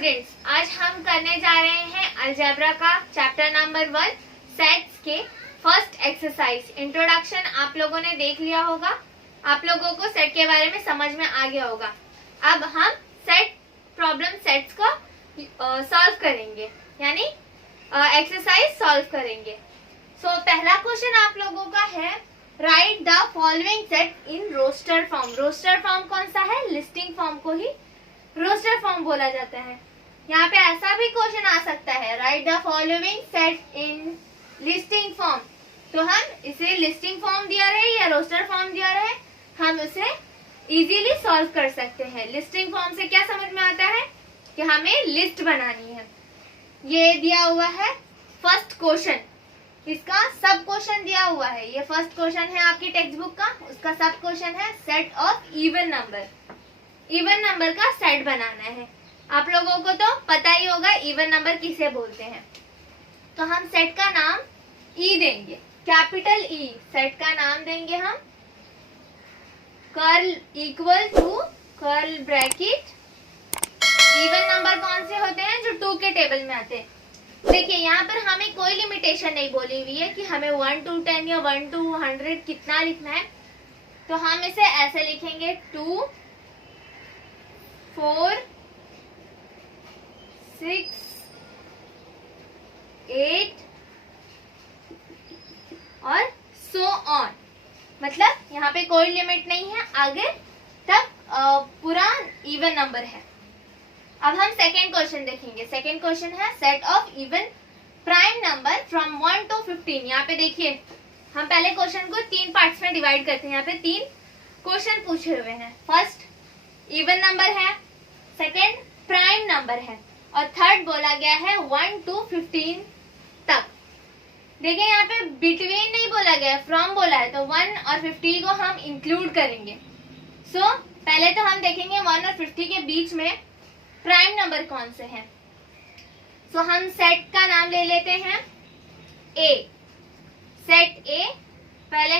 Students, आज हम करने जा रहे हैं अलजेब्रा का चैप्टर नंबर 1 सेट्स के फर्स्ट एक्सरसाइज। इंट्रोडक्शन आप लोगों ने देख लिया होगा, आप लोगों को सेट के बारे में समझ में आ गया होगा। अब हम सेट प्रॉब्लम सेट्स को सॉल्व करेंगे, यानी एक्सरसाइज सॉल्व करेंगे। सो पहला क्वेश्चन आप लोगों का है, write the following set in roster form. Roster form कौन सा है? लिस्टिंग फॉर्म को ही रोस्टर फॉर्म बोला जाता है। यहाँ पे ऐसा भी क्वेश्चन आ सकता है, write the following set in listing form. तो हम इसे लिस्टिंग फॉर्म दिया रहे या रोस्टर फॉर्म दिया रहे, हम उसे इजीली सॉल्व कर सकते हैं। लिस्टिंग फॉर्म से क्या समझ में आता है कि हमें लिस्ट बनानी है। ये दिया हुआ है फर्स्ट क्वेश्चन, इसका सब क्वेश्चन दिया हुआ है। ये फर्स्ट क्वेश्चन है आपकी टेक्स्ट बुक का, उसका सब क्वेश्चन है set of even number. Even number का सेट बनाना है। आप लोगों को तो पता ही होगा इवन नंबर किसे बोलते हैं। तो हम सेट का नाम ई देंगे, कैपिटल ई। सेट का नाम देंगे हम curl equal to curl bracket. Even number कौन से होते हैं? जो 2 के टेबल में आते हैं। देखिए यहाँ पर हमें कोई लिमिटेशन नहीं बोली हुई है कि हमें 1 to 10 या 1 to 100 कितना लिखना है। तो हम इसे ऐसे लिखेंगे 2 4 6 8 और सो ऑन। मतलब यहाँ पे कोई लिमिट नहीं है, आगे तक पूरा इवन नंबर है। अब हम सेकेंड क्वेश्चन देखेंगे। सेकेंड क्वेश्चन है set of even prime number from 1 to 15। यहाँ पे देखिए हम पहले क्वेश्चन को 3 पार्ट्स में डिवाइड करते हैं। यहाँ पे 3 क्वेश्चन पूछे हुए हैं। फर्स्ट इवन नंबर है, सेकेंड प्राइम नंबर है और थर्ड बोला गया है 1 to 15 तक। देखिए यहाँ पे बिटवीन नहीं बोला गया, फ्रॉम बोला है, तो 1 और 50 को हम इंक्लूड करेंगे। सो पहले तो हम देखेंगे 1 और 50 के बीच में प्राइम नंबर कौन से हैं। सो हम सेट का नाम ले लेते हैं ए, सेट ए। पहले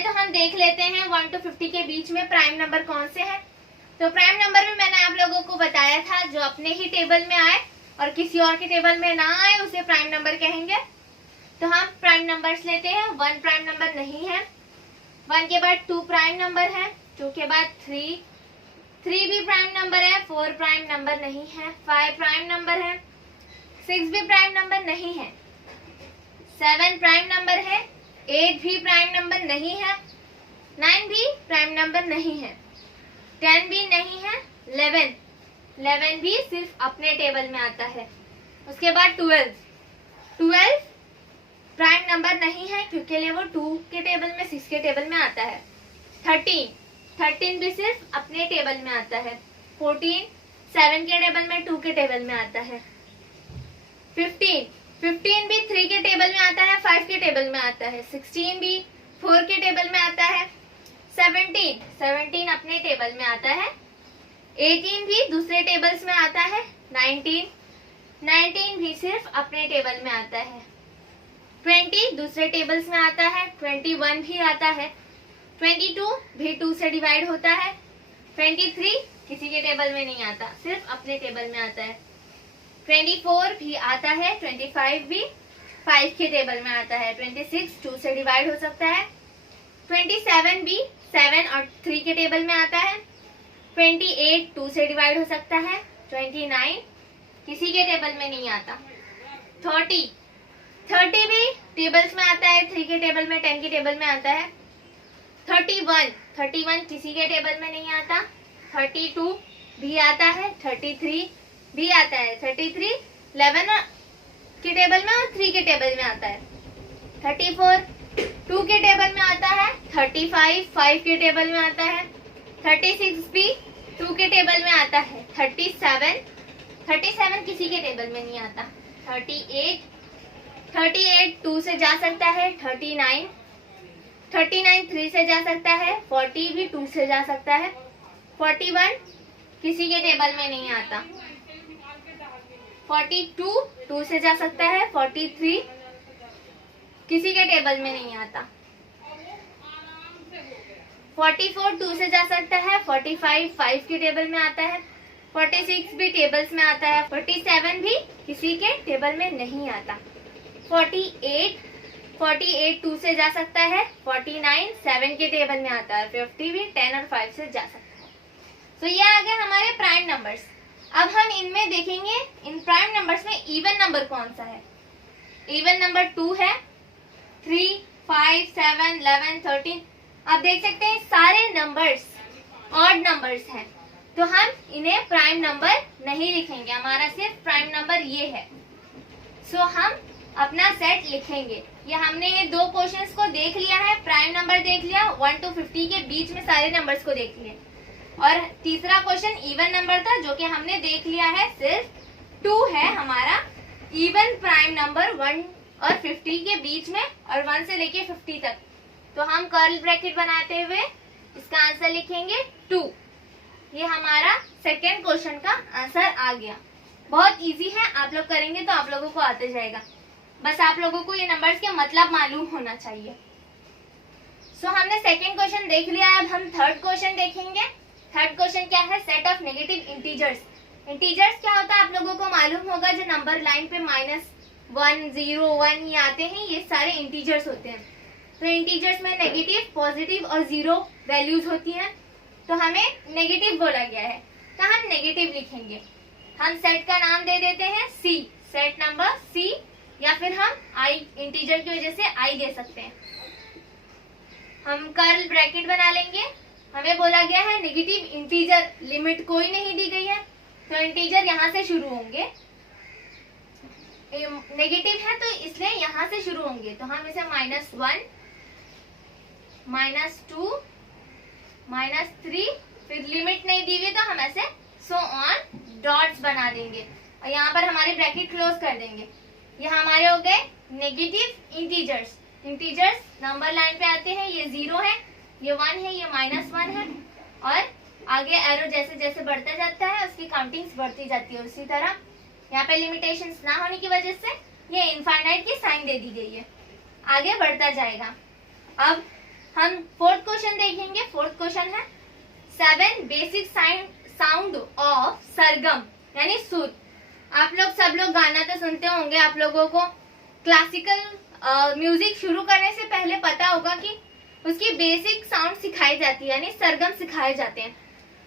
तो हम देख लेते हैं 1 to 50 के बीच में प्राइम नंबर कौन से हैं। तो प्राइम नंबर में मैंने आप लोगों को बताया था, जो अपने ही टेबल में आए और किसी और के टेबल में ना आए उसे प्राइम नंबर कहेंगे। तो हम प्राइम नंबर्स लेते हैं। 1 प्राइम नंबर नहीं है, 1 के बाद 2 प्राइम नंबर है, 2 के बाद 3 भी प्राइम नंबर है, 4 प्राइम नंबर नहीं है, 5 प्राइम नंबर है, 6 भी प्राइम नंबर नहीं है, 7 प्राइम नंबर है, 8 भी प्राइम नंबर नहीं है, 9 भी प्राइम नंबर नहीं है, 10 भी नहीं है, 11 भी सिर्फ अपने टेबल में आता है। उसके बाद 12 प्राइम नंबर नहीं है क्योंकि वो 2 के टेबल में 6 के टेबल में आता है। 13 भी सिर्फ अपने टेबल में आता है। 14 7 के टेबल में, 2 के टेबल में आता है। 15 भी 3 के टेबल में आता है, 5 के टेबल में आता है। 16 भी 4 के टेबल में आता है। 17 अपने टेबल में आता है। 18 भी दूसरे टेबल्स में आता है। 19 भी सिर्फ अपने टेबल में आता है। 20 दूसरे टेबल्स में आता है। 21 भी आता है। 22 भी 2 से डिवाइड होता है। 23 किसी के टेबल में नहीं आता, सिर्फ अपने टेबल में आता है। 24 भी आता है। 25 भी 5 के टेबल में आता है। 26 2 से डिवाइड हो सकता है। 27 भी 7 और 3 के टेबल में आता है। 28 2 से डिवाइड हो सकता है। 29 किसी के टेबल में नहीं आता। 30 भी टेबल्स में आता है, 3 के टेबल में, 10 के टेबल में आता है। 31 किसी के टेबल में नहीं आता। 32 भी आता है। 33 भी आता है। 33 11 के टेबल में और 3 के टेबल में आता है। 34 2 के टेबल में आता है। 35 5 के टेबल में आता है। 36 भी 2 के टेबल में आता है। 37 किसी के टेबल में नहीं आता। 38 2 से जा सकता है। 39 3 से जा सकता है। 40 भी 2 से जा सकता है। 41 किसी के टेबल में नहीं आता। 42 2 से जा सकता है। 43 किसी के टेबल में नहीं आता। 44 2 से जा सकता है। 45 5 के टेबल में आता है। 46 भी टेबल्स में आता है, 47 भी किसी के टेबल में नहीं आता, 48 2 से जा सकता है, 49 7 के टेबल में आता है, 50 भी 10 और 5 से जा सकता है। तो ये आ गए हमारे प्राइम नंबर्स। अब हम इनमें देखेंगे इन प्राइम नंबर्स में इवन नंबर कौन सा है। इवन नंबर 2 है, 3 5 7 11 13। आप देख सकते हैं सारे नंबर्स ऑड नंबर्स हैं, तो हम इन्हें प्राइम नंबर नहीं लिखेंगे, हमारा सिर्फ प्राइम नंबर ये है। सो हम अपना सेट लिखेंगे। ये हमने ये दो क्वेश्चंस को देख लिया है, प्राइम नंबर देख लिया, 1 to 50 के बीच में सारे नंबर्स को देख लिए, और तीसरा क्वेश्चन इवन नंबर था जो कि हमने देख लिया है, सिर्फ 2 है हमारा इवन प्राइम नंबर 1 और 50 के बीच में, और 1 से लेके 50 तक। तो हम कर्ल ब्रैकेट बनाते हुए इसका आंसर लिखेंगे 2। ये हमारा सेकेंड क्वेश्चन का आंसर आ गया। बहुत इजी है, आप लोग करेंगे तो आप लोगों को आते जाएगा, बस आप लोगों को ये नंबर्स के मतलब मालूम होना चाहिए। सो हमने सेकेंड क्वेश्चन देख लिया है, अब हम थर्ड क्वेश्चन देखेंगे। थर्ड क्वेश्चन क्या है, set of negative integers. Integers क्या होता है आप लोगों को मालूम होगा, जो नंबर लाइन पे -1 0 1 ये आते हैं, ये सारे इंटीजर्स होते हैं। तो इंटीजर्स में नेगेटिव, पॉजिटिव और 0 वैल्यूज होती हैं, तो हमें नेगेटिव बोला गया है, तो हम नेगेटिव लिखेंगे। हम सेट का नाम दे देते हैं सी, सेट नंबर सी, या फिर हम आई, इंटीजर की वजह से आई दे सकते हैं। हम कर्ल ब्रैकेट बना लेंगे। हमें बोला गया है नेगेटिव इंटीजर, लिमिट कोई नहीं दी गई है, तो इंटीजर यहाँ से शुरू होंगे, नेगेटिव है तो इसलिए यहाँ से शुरू होंगे, तो हम इसे -1 -2 -3, फिर लिमिट नहीं दी हुई तो हम ऐसे सो ऑन डॉट्स बना देंगे, और यहाँ पर हमारी ब्रैकेट क्लोज कर देंगे। ये हमारे हो गए negative integers. Integers number line पे आते हैं, ये 0 है, ये 1 है, ये -1 है, और आगे एरो जैसे जैसे बढ़ता जाता है उसकी काउंटिंग्स बढ़ती जाती है। उसी तरह यहाँ पे लिमिटेशंस ना होने की वजह से ये इनफाइनाइट की साइन दे दी गई है, आगे बढ़ता जाएगा। अब हम फोर्थ क्वेश्चन देखेंगे। फोर्थ क्वेश्चन है 7 बेसिक साउंड ऑफ सरगम, यानी सुर। आप लोग सब लोग गाना तो सुनते होंगे, आप लोगों को क्लासिकल म्यूजिक शुरू करने से पहले पता होगा कि उसकी बेसिक साउंड सिखाई जाती है, यानी सरगम सिखाए जाते हैं।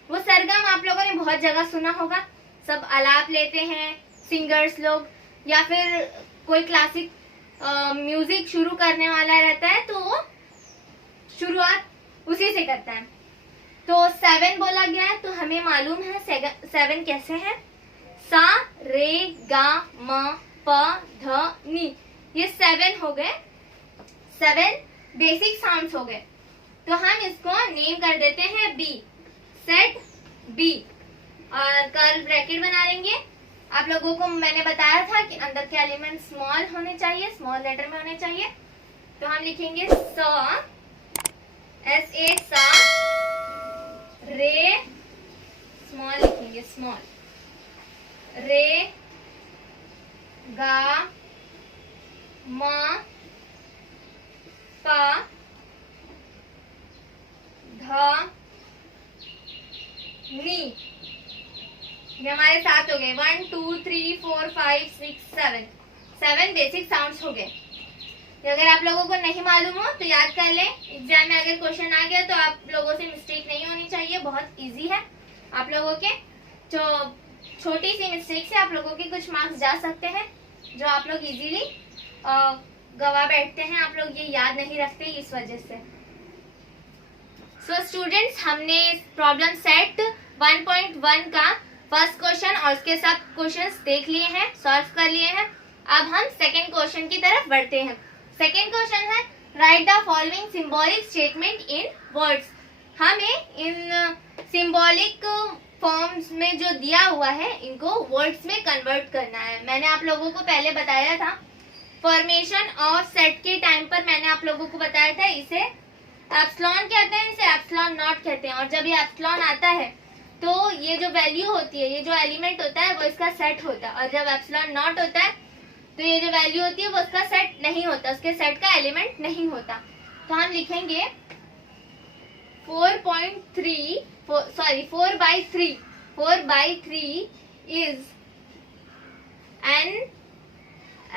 वो सरगम आप लोगों ने बहुत जगह सुना होगा, सब आलाप लेते हैं सिंगर्स लोग, या फिर कोई क्लासिक म्यूजिक शुरू करने वाला रहता है तो वो शुरुआत उसी से करता है। तो 7 बोला गया है, तो हमें मालूम है 7 कैसे है, सा रे गा म प ध नी, ये 7 हो गए, 7 बेसिक साउंड्स हो गए। तो हम इसको नेम कर देते हैं बी, सेट बी, और कर्ल ब्रैकेट बना लेंगे। आप लोगों को मैंने बताया था कि अंदर के एलिमेंट स्मॉल होने चाहिए, स्मॉल लेटर में होने चाहिए, तो हम लिखेंगे सा, SA सा, रे स्मॉल लिखेंगे, स्मॉल, रे गा म प ध नी, ये हमारे 7 हो गए, 1 2 3 4 5 6 7 बेसिक साउंड्स हो गए। अगर आप लोगों को नहीं मालूम हो तो याद कर लें, एग्जाम में अगर क्वेश्चन आ गया तो आप लोगों से मिस्टेक नहीं होनी चाहिए, बहुत इजी है। आप लोगों के जो छोटी सी मिस्टेक से आप लोगों के कुछ मार्क्स जा सकते हैं, जो आप लोग इजीली गवा बैठते हैं, आप लोग ये याद नहीं रखते इस वजह से। सो स्टूडेंट्स, हमने प्रॉब्लम सेट 1.1 का फर्स्ट क्वेश्चन और उसके सब क्वेश्चंस देख लिए हैं, सॉल्व कर लिए हैं। अब हम सेकंड क्वेश्चन की तरफ बढ़ते हैं। सेकंड क्वेश्चन है write the following symbolic statement in words. हमें इन सिंबॉलिक फॉर्म्स में जो दिया हुआ है इनको वर्ड्स में कन्वर्ट करना है। मैंने आप लोगों को पहले बताया था, फॉर्मेशन ऑफ सेट के टाइम पर मैंने आप लोगों को बताया था, इसे एप्सिलॉन कहते हैं, इसे एप्सिलॉन नॉट कहते हैं। और जब ये एप्सिलॉन आता है तो ये जो वैल्यू होती है, ये जो एलिमेंट होता है वो इसका सेट होता है, और जब एप्सिलॉन नॉट होता है तो ये जो वैल्यू होती है वो उसका सेट नहीं होता, उसके सेट का एलिमेंट नहीं होता। तो हम लिखेंगे 4/3 4/3 is an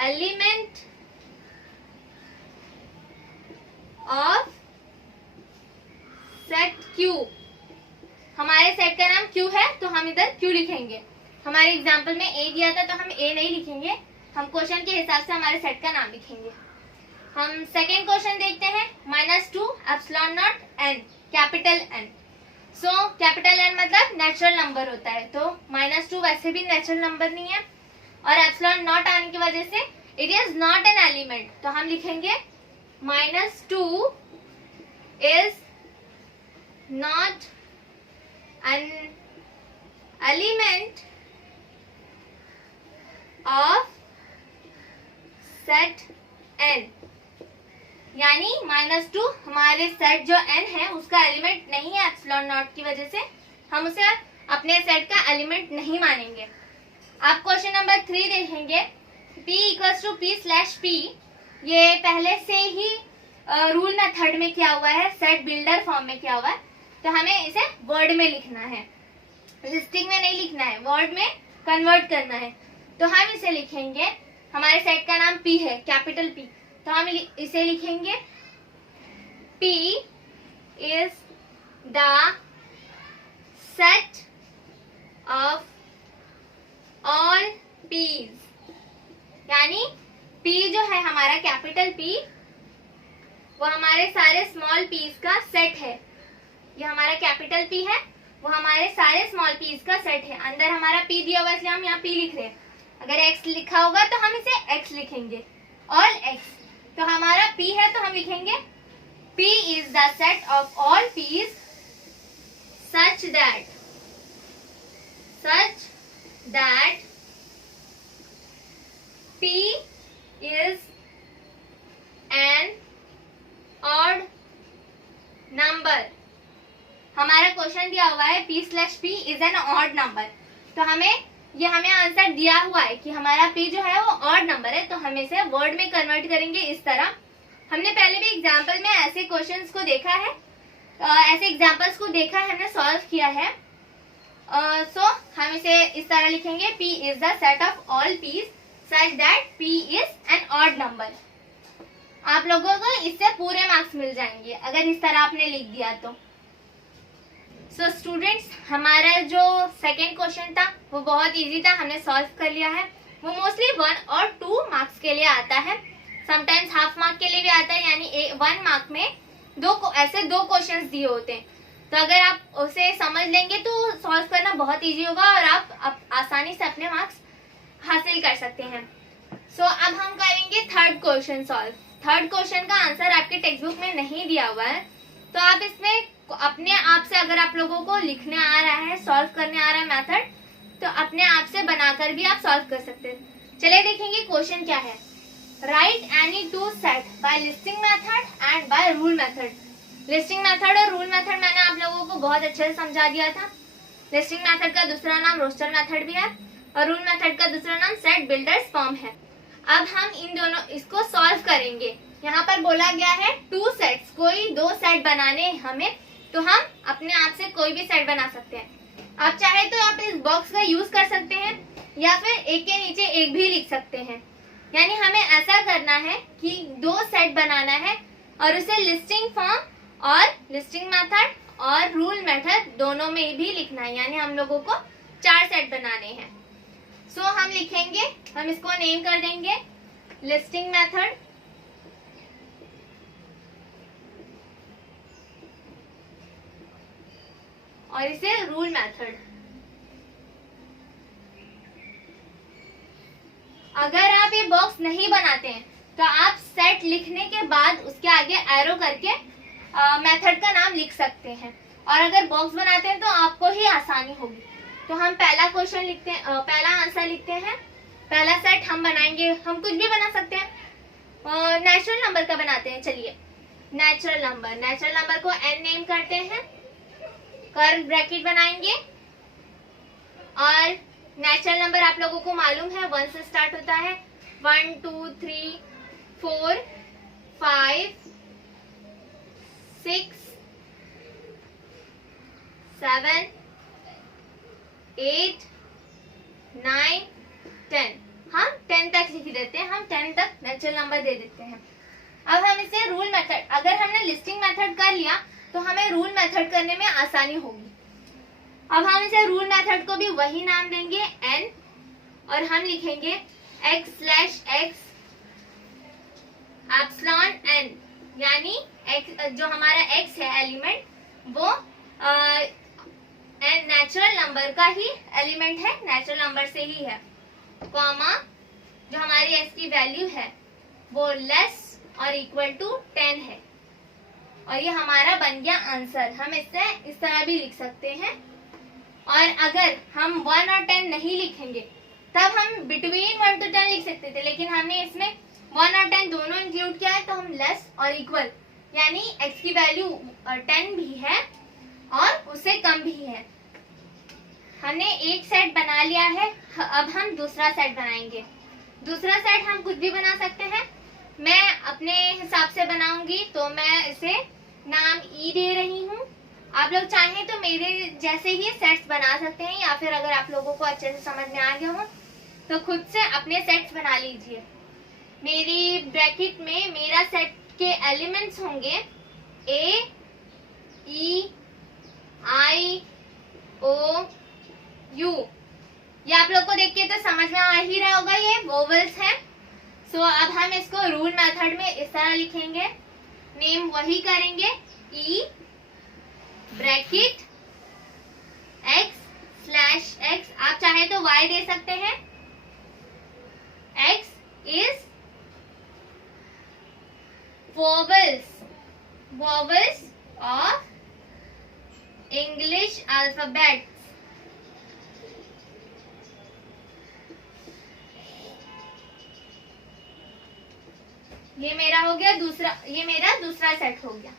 element of set Q। हमारे सेट का नाम Q है तो हम इधर Q लिखेंगे। हमारे एग्जाम्पल में A दिया था तो हम A नहीं लिखेंगे, हम क्वेश्चन के हिसाब से हमारे सेट का नाम लिखेंगे। हम सेकेंड क्वेश्चन देखते हैं। -2 epsilon not n, capital N। So capital N मतलब नेचुरल नंबर होता है, तो -2 वैसे भी नेचुरल नंबर नहीं है और एप्सिलॉन नॉट आने की वजह से it is not an element, तो हम लिखेंगे -2 is not an element of set n। यानी -2 हमारे सेट जो n है उसका एलिमेंट नहीं है, एप्सिलॉन नॉट की वजह से हम उसे अपने सेट का एलिमेंट नहीं मानेंगे। आप क्वेश्चन नंबर 3 देखेंगे। p = p/p, ये पहले से ही रूल मेथड में किया हुआ है, सेट बिल्डर फॉर्म में किया हुआ है, तो हमें इसे वर्ड में लिखना है, लिस्टिंग में नहीं लिखना है, वर्ड में कन्वर्ट करना है। तो हम इसे लिखेंगे, हमारे सेट का नाम p है, कैपिटल P, तो हम इसे लिखेंगे P is the set of all P's। यानी P जो है हमारा कैपिटल P, वो हमारे सारे स्मॉल पीस का सेट है। ये हमारा कैपिटल P है, वो हमारे सारे स्मॉल पीस का सेट है। अंदर हमारा P दिया हुआ है इसलिए हम यहाँ P लिख रहे हैं। अगर X लिखा होगा तो हम इसे X लिखेंगे, ऑल X। तो हमारा P है तो हम लिखेंगे P is the set of all P's such that P is an odd number। हमारा क्वेश्चन दिया हुआ है P/P is an odd number, तो हमें आंसर दिया हुआ है कि हमारा P जो है वो ऑड नंबर है, तो हम इसे वर्ड में कन्वर्ट करेंगे इस तरह। हमने पहले भी एग्जाम्पल में ऐसे क्वेश्चंस को देखा है, ऐसे एग्जाम्पल्स को देखा है, हमने सॉल्व किया है। सो हम इसे इस तरह लिखेंगे P is the set of all P's such that P is an odd number। आप लोगों को इससे पूरे मार्क्स मिल जाएंगे अगर इस तरह आपने लिख दिया तो। सो स्टूडेंट्स, हमारा जो सेकेंड क्वेश्चन था वो बहुत इजी था, हमने सॉल्व कर लिया है। वो मोस्टली 1 और 2 मार्क्स के लिए आता है, समटाइम्स हाफ मार्क के लिए भी आता है, यानी 1 मार्क में ऐसे दो क्वेश्चंस दिए होते हैं। तो अगर आप उसे समझ लेंगे तो सॉल्व करना बहुत इजी होगा और आप आसानी से अपने मार्क्स हासिल कर सकते हैं। सो अब हम करेंगे third question solve. Third question का आंसर आपके टेक्स्ट बुक में नहीं दिया हुआ है, तो आप इसमें अपने आप से, अगर आप लोगों को लिखने आ रहा है, सॉल्व करने आ रहा है मेथड, तो अपने आप से बनाकर भी आप सॉल्व कर सकते हैं। चलिए देखेंगे क्वेश्चन क्या है। Write any two set by listing method and by rule method. Listing method और रूल मेथड मैंने आप लोगों को बहुत अच्छे से समझा दिया था। लिस्टिंग मेथड का दूसरा नाम रोस्टर मेथड भी है और रूल मेथड का दूसरा नाम सेट बिल्डर्स फॉर्म है। अब हम इन दोनों इसको सॉल्व करेंगे। यहाँ पर बोला गया है 2 सेट्स, कोई 2 सेट बनाने हमें, तो हम अपने आप से कोई भी सेट बना सकते हैं। आप चाहे तो आप इस बॉक्स का यूज कर सकते हैं या फिर एक के नीचे एक भी लिख सकते हैं। यानी हमें ऐसा करना है कि 2 सेट बनाना है और उसे लिस्टिंग फॉर्म और लिस्टिंग मेथड और रूल मेथड दोनों में भी लिखना है। यानी हम लोगों को 4 सेट बनाने हैं। सो हम लिखेंगे, हम इसको नेम कर देंगे लिस्टिंग मेथड और इसे रूल मेथड। अगर आप ये बॉक्स नहीं बनाते हैं तो आप सेट लिखने के बाद उसके आगे एरो करके मेथड का नाम लिख सकते हैं, और अगर बॉक्स बनाते हैं तो आपको ही आसानी होगी। तो हम पहला क्वेश्चन लिखते हैं, पहला आंसर लिखते हैं। पहला सेट हम बनाएंगे, हम कुछ भी बना सकते हैं, नेचुरल नंबर का बनाते हैं। चलिए नेचुरल नंबर को n नेम करते हैं, कर्व ब्रैकेट बनाएंगे और नेचुरल नंबर आप लोगों को मालूम है 1 से स्टार्ट होता है। 1 2 3 4 5 6 7 8, 9, 10, हम 10 तक लिख देते हैं, हम 10 तक नेचुरल नंबर दे देते हैं। अब हम इसे रूल मेथड, अगर हमने लिस्टिंग मेथड कर लिया तो हमें रूल मेथड करने में आसानी होगी। अब हम इसे रूल मेथड को भी वही नाम देंगे n, और हम लिखेंगे x/x एप्सिलॉन n, यानी x, जो हमारा x है एलिमेंट, वो नेचुरल नंबर का ही एलिमेंट है, नेचुरल नंबर से ही है, कॉमा जो हमारी x की वैल्यू है वो लेस और इक्वल टू 10 है। और ये हमारा बन गया आंसर। हम इसे इस तरह भी लिख सकते हैं, और अगर हम 1 और 10 नहीं लिखेंगे तब हम बिटवीन 1 to 10 लिख सकते थे, लेकिन हमने इसमें 1 और 10 दोनों इंक्लूड किया है, तो हम लेस और इक्वल, यानी x की वैल्यू 10 भी है और उससे कम भी है। हमने एक सेट बना लिया है, अब हम दूसरा सेट बनाएंगे। दूसरा सेट हम कुछ भी बना सकते हैं, मैं अपने हिसाब से बनाऊंगी, तो मैं इसे नाम ई दे रही हूँ। आप लोग चाहें तो मेरे जैसे ही सेट्स बना सकते हैं, या फिर अगर आप लोगों को अच्छे से समझ में आ गया हो तो खुद से अपने सेट्स बना लीजिए। मेरी ब्रैकेट में मेरा सेट के एलिमेंट्स होंगे A, E, I, O, U। ये आप लोग को देख के तो समझ में आ ही रहा होगा, ये वोवेल्स हैं। सो अब हम इसको रूल मेथड में इस तरह लिखेंगे, नेम वही करेंगे, E ब्रैकेट x/x, आप चाहे तो y दे सकते हैं, x is vowels of English alphabet। ये मेरा हो गया दूसरा, ये मेरा दूसरा सेट हो गया।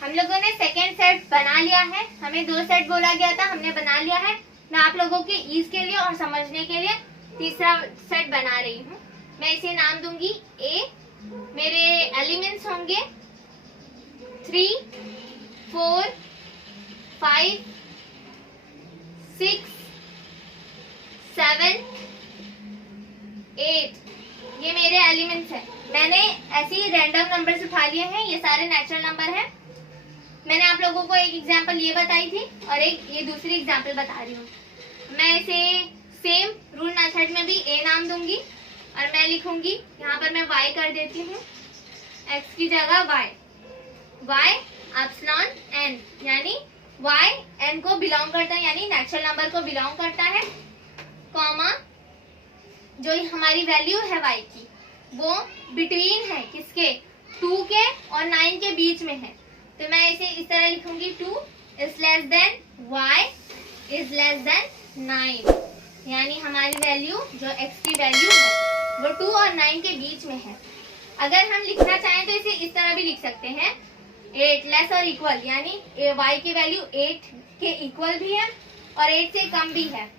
हम लोगों ने सेकेंड सेट बना लिया है, हमें 2 सेट बोला गया था, हमने बना लिया है। मैं आप लोगों के ईज के लिए और समझने के लिए तीसरा सेट बना रही हूँ। मैं इसे नाम दूंगी A। मेरे एलिमेंट्स होंगे 3, 4, 5, 6, 7, 8, ये मेरे एलिमेंट्स हैं। मैंने ऐसे ही रैंडम नंबर्स उठा लिए हैं, ये सारे नेचुरल नंबर हैं। मैंने आप लोगों को एक एग्जांपल ये बताई थी और एक ये दूसरी एग्जांपल बता रही हूँ। मैं इसे सेम रूल मेथड में भी A नाम दूंगी, और मैं लिखूंगी, यहाँ पर मैं y कर देती हूँ, x की जगह y एप्सिलॉन n, यानी y n को बिलोंग करता है, यानी नेचुरल नंबर को बिलोंग करता है, कॉमा जो हमारी वैल्यू है y की वो बिटवीन है किसके, 2 के और 9 के बीच में है। तो मैं इसे इस तरह लिखूंगी, 2 is less than y is less than 9, यानी हमारी वैल्यू जो x की वैल्यू है वो 2 और 9 के बीच में है। अगर हम लिखना चाहें तो इसे इस तरह भी लिख सकते हैं, 8 लेस और इक्वल, यानी y की वैल्यू 8 के इक्वल भी है और 8 से कम भी है।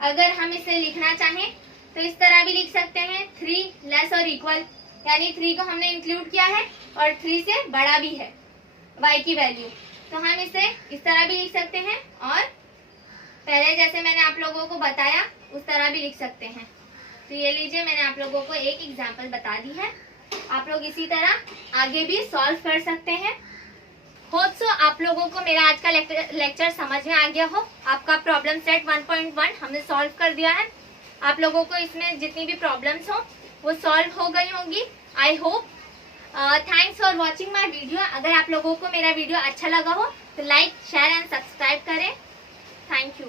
अगर हम इसे लिखना चाहें तो इस तरह भी लिख सकते हैं, 3 लेस और इक्वल, यानी 3 को हमने इंक्लूड किया है और 3 से बड़ा भी है y की वैल्यू, तो हम इसे इस तरह भी लिख सकते हैं, और पहले जैसे मैंने आप लोगों को बताया उस तरह भी लिख सकते हैं। तो ये लीजिए, मैंने आप लोगों को एक एग्जांपल बता दी है, आप लोग इसी तरह आगे भी सॉल्व कर सकते हैं। होप सो आप लोगों को मेरा आज का लेक्चर समझ में आ गया हो। आपका प्रॉब्लम सेट 1.1 हमने सॉल्व कर दिया है। आप लोगों को इसमें जितनी भी प्रॉब्लम्स हो वो सॉल्व हो गई होंगी, I hope. Thanks for watching my video. अगर आप लोगों को मेरा वीडियो अच्छा लगा हो तो लाइक, शेयर एंड सब्सक्राइब करें। Thank you.